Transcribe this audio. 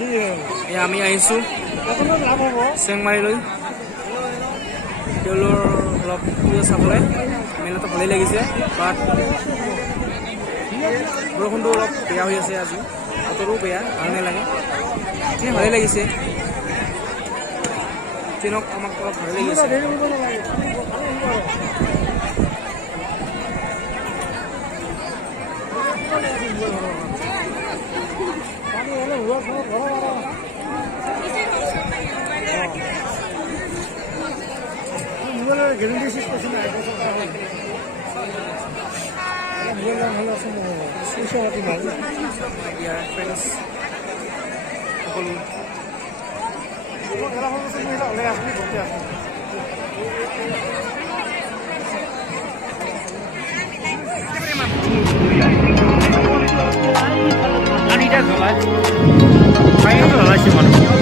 আমি আহিছোঁ চেংমাৰীলৈ তেওঁলোকৰ অলপ পূজা চাবলৈ মেলাটো ভালেই লাগিছে বাট বৰষুণটো অলপ বেয়া হৈ আছে আজি বতৰো বেয়া ভাল নালাগে ভালেই লাগিছে ট্ৰেইনক আমাক অলপ ভালেই লাগিছে জ্বলাইছে মানুহ